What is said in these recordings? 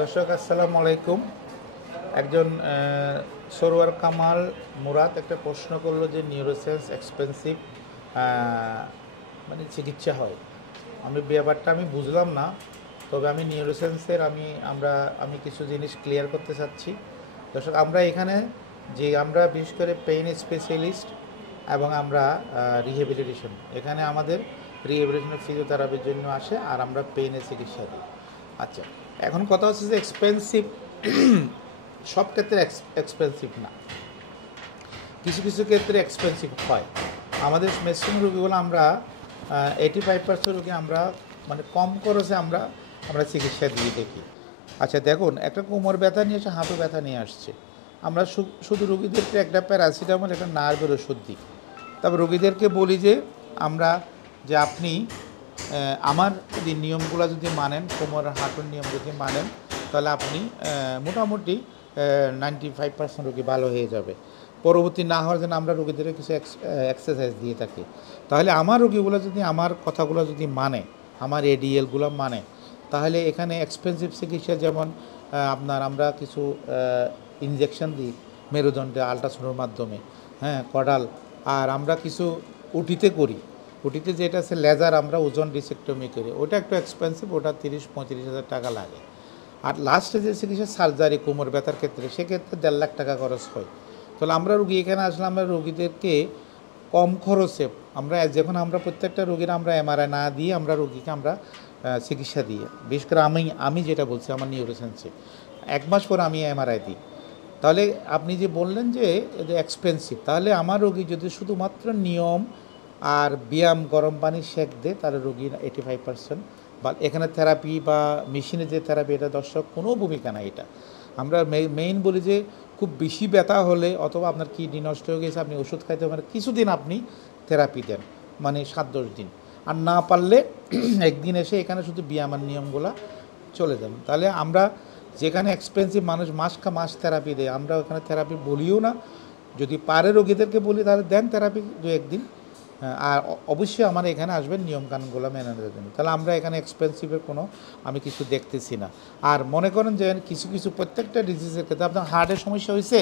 দর্শক আসসালামু আলাইকুম। একজন সরোয়ার কামাল মুরাদ একটা প্রশ্ন করলো যে নিউরোসায়েন্স এক্সপেন্সিভ মানে চিকিৎসা হয়। ব্যাপারটা আমি বুঝলাম না, তবে আমি নিউরোসায়েন্সের আমি কিছু জিনিস ক্লিয়ার করতে চাচ্ছি। দর্শক, আমরা এখানে আমরা বিশেষ করে পেইন স্পেশালিস্ট এবং আমরা রিহেবিলিটেশন, এখানে আমাদের রিহেবিলিটেশন ফিজিওথেরাপির জন্য আসে আর আমরা পেইনের চিকিৎসা দিই। আচ্ছা, এখন কথা হচ্ছে যে এক্সপেন্সিভ সব ক্ষেত্রে এক্সপেন্সিভ না, কিছু কিছু ক্ষেত্রে এক্সপেন্সিভ হয়। আমাদের ম্যাক্সিমাম রোগীগুলো আমরা 85% রোগী আমরা মানে কম খরচে আমরা আমরা চিকিৎসা দিয়ে দেখি। আচ্ছা দেখুন, একটা কোমর ব্যথা নিয়ে এসে হাঁটু ব্যথা নিয়ে আসছে, আমরা শুধু রোগীদেরকে একটা প্যারাসিটামল একটা নার্ভের ওষুধ দিই। তবে রোগীদেরকে বলি যে আমরা যে আপনি আমার যদি নিয়মগুলো যদি মানেন, কোমর হাঁটুর নিয়ম যদি মানেন, তাহলে আপনি মোটামুটি 95% রোগী ভালো হয়ে যাবে। পরবর্তী না হওয়ার জন্য আমরা রোগীদের কিছু এক্সারসাইজ দিয়ে থাকি। তাহলে আমার রোগীগুলো যদি আমার কথাগুলো যদি মানে, আমার এডিএলগুলো মানে, তাহলে এখানে এক্সপেন্সিভ চিকিৎসা যেমন আমরা কিছু ইনজেকশন দিই মেরুদণ্ডে আল্ট্রাসাউন্ডের মাধ্যমে, হ্যাঁ, কডাল। আর আমরা কিছু উটিতে করি, ওটিতে যেটা আছে লেজার, আমরা ওজন ডিসেক্টমি করি, ওটা একটু এক্সপেন্সিভ, ওটা 30-35 হাজার টাকা লাগে। আর লাস্টে যে চিকিৎসা সার্জারি কোমর ব্যথার ক্ষেত্রে, সেক্ষেত্রে 1.5 লাখ টাকা খরচ হয়। তাহলে আমরা রুগী এখানে আসলে আমরা রোগীদেরকে কম খরচে যখন আমরা প্রত্যেকটা রোগীর আমরা এমআরআই না দিয়ে আমরা রোগীকে আমরা চিকিৎসা দিই। বিশেষ করে আমি যেটা বলছি আমার নিউরোসায়েন্সে 1 মাস পর আমি এমআরআই দিই। তাহলে আপনি যে বললেন যে এটা এক্সপেন্সিভ, তাহলে আমার রোগী যদি শুধুমাত্র নিয়ম আর ব্যায়াম, গরম পানি সেঁক দেয়, তাহলে রোগীর 85%। বা এখানে থেরাপি বা মেশিনে যে থেরাপি, এটা দর্শক কোনো ভূমিকা নাই। এটা আমরা মেইন বলি যে খুব বেশি ব্যথা হলে অথবা আপনার কিডনি নষ্ট হয়ে গেছে, আপনি ওষুধ খাইতে পারেন, কিছুদিন আপনি থেরাপি দেন, মানে 7-10 দিন। আর না পারলে একদিন এসে এখানে শুধু ব্যায়ামের নিয়মগুলো চলে যান। তাহলে আমরা যেখানে এক্সপেন্সিভ মানুষ মাস থেরাপি দেয়, আমরা ওখানে থেরাপি বলিও না। যদি পারে রোগীদেরকে বলি তাহলে দেন থেরাপি 2-1 দিন। আর অবশ্যই আমার এখানে আসবেন নিয়মকানুনগুলো মেনে নেওয়ার জন্য। তাহলে আমরা এখানে এক্সপেন্সিভের কোনো আমি কিছু দেখতেছি না। আর মনে করেন যে কিছু কিছু প্রত্যেকটা ডিজিজের ক্ষেত্রে আপনার হার্টের সমস্যা হয়েছে,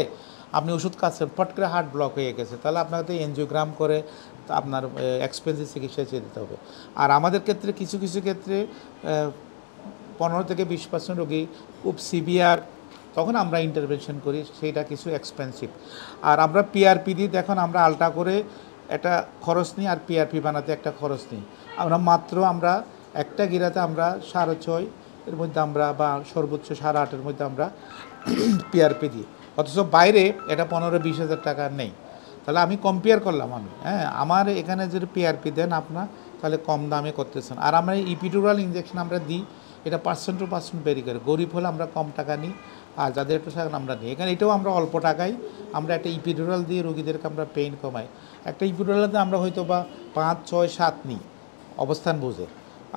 আপনি ওষুধ খাচ্ছেন, ফট করে হার্ট ব্লক হয়ে গেছে, তাহলে আপনাকে তো এনজিওগ্রাম করে আপনার এক্সপেন্সিভ চিকিৎসা চেয়ে দিতে হবে। আর আমাদের ক্ষেত্রে কিছু কিছু ক্ষেত্রে 15-20% রোগী খুব সিভিয়ার, তখন আমরা ইন্টারভেনশন করি, সেইটা কিছু এক্সপেন্সিভ। আর আমরা পিআরপি দিই, দেখুন আমরা আলটা করে একটা খরচ নিই আর পিআরপি বানাতে একটা খরচ নিই। আমরা একটা গিরাতে আমরা 6.5 এর মধ্যে আমরা বা সর্বোচ্চ 8.5-এর মধ্যে আমরা পিআরপি দিই। অথচ বাইরে এটা 15-20 হাজার টাকা নেই। তাহলে আমি কম্পেয়ার করলাম, আমার এখানে যদি পিআরপি দেন আপনার, তাহলে কম দামে করতেছেন। আর আমরা ইপিডুরাল ইঞ্জেকশন আমরা দিই, এটা পার্সেন্ট টু পার্সেন্ট ভেরি করে। গরিব হলে আমরা কম টাকা নিই, আর যাদের একটু সাধারণ আমরা নিই। এখানে এটাও আমরা অল্প টাকায় আমরা একটা ইপিডুরাল দিয়ে রোগীদেরকে আমরা পেইন কমাই। একটা ইপিডুরালতে আমরা হয়তো বা 5, 6, 7 নিই অবস্থান বুঝে।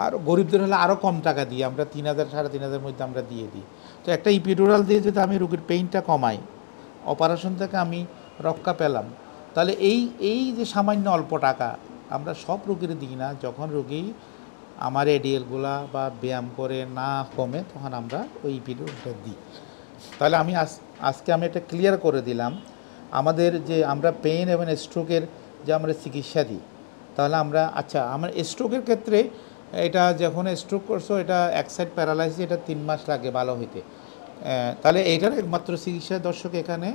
আর গরিবদের হলে আরও কম টাকা দিই, আমরা 3,000-3,500 মধ্যে আমরা দিয়ে দিই। তো একটা ইপিডুরাল দিয়ে যদি আমি রোগীর পেইনটা কমাই, অপারেশন থেকে আমি রক্ষা পেলাম, তাহলে এই যে সামান্য অল্প টাকা আমরা সব রোগীর দিই না। যখন রোগী আমার এডিএলগুলা বা ব্যায়াম করে না কমে, তখন আমরা ওই ইপিডুরালটা দিই। তাহলে আজকে আমি এটা ক্লিয়ার করে দিলাম, আমাদের যে আমরা পেইন এবং স্ট্রোকের যে আমরা চিকিৎসা দিই, তাহলে আমার স্ট্রোকের ক্ষেত্রে এটা যখন স্ট্রোক করছো, এটা এক সাইড প্যারালাইসিস, এটা 3 মাস লাগে ভালো হইতে। তাহলে এইটার একমাত্র চিকিৎসা দর্শক এখানে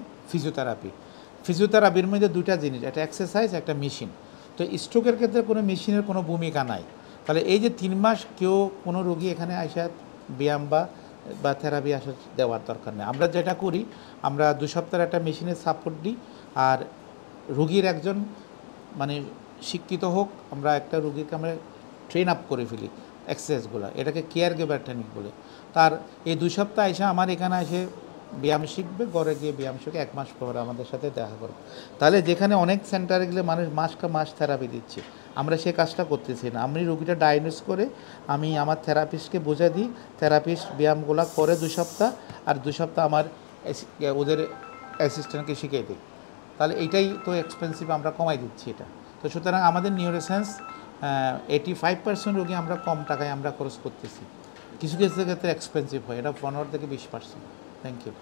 ফিজিওথেরাপির মধ্যে 2টা জিনিস, একটা এক্সারসাইজ, একটা মেশিন। তো স্ট্রোকের ক্ষেত্রে কোনো মেশিনের কোনো ভূমিকা নাই। তাহলে এই যে 3 মাস কেউ কোনো রোগী এখানে আসা ব্যায়াম বা থেরাপি দেওয়ার দরকার নেই। আমরা যেটা করি, আমরা 2 সপ্তাহের একটা মেশিনের সাপোর্ট দিই। আর রোগীর একজন মানে শিক্ষিত হোক, আমরা একটা রোগীকে আমরা ট্রেন আপ করে ফেলি এক্সারসাইজগুলো, এটাকে কেয়ার গিভার ট্রেনিং বলে। তার এই 2 সপ্তাহ এসে আমার এখানে এসে ব্যায়াম শিখবে, ঘরে গিয়ে ব্যায়াম শিখে 1 মাস পরে আমাদের সাথে দেখা করবে। তাহলে যেখানে অনেক সেন্টারে গেলে মানুষ মাস থেরাপি দিচ্ছে, আমরা সে কাজটা করতেছি না। আমি রোগীটা ডায়াগনোস করে আমি আমার থেরাপিস্টকে বুঝে দিই, থেরাপিস্ট ব্যায়ামগুলো করে 2 সপ্তাহ, আর 2 সপ্তাহ আমার ওদের অ্যাসিস্ট্যান্টকে শিখিয়ে দিই। তাহলে এইটাই তো এক্সপেন্সিভ আমরা কমাই দিচ্ছি এটা। তো সুতরাং আমাদের নিউরোসায়েন্স 85% রোগী আমরা কম টাকায় আমরা খরচ করতেছি। কিছু কিছু ক্ষেত্রে এক্সপেন্সিভ হয়, এটা 15 থেকে 20%। Thank you.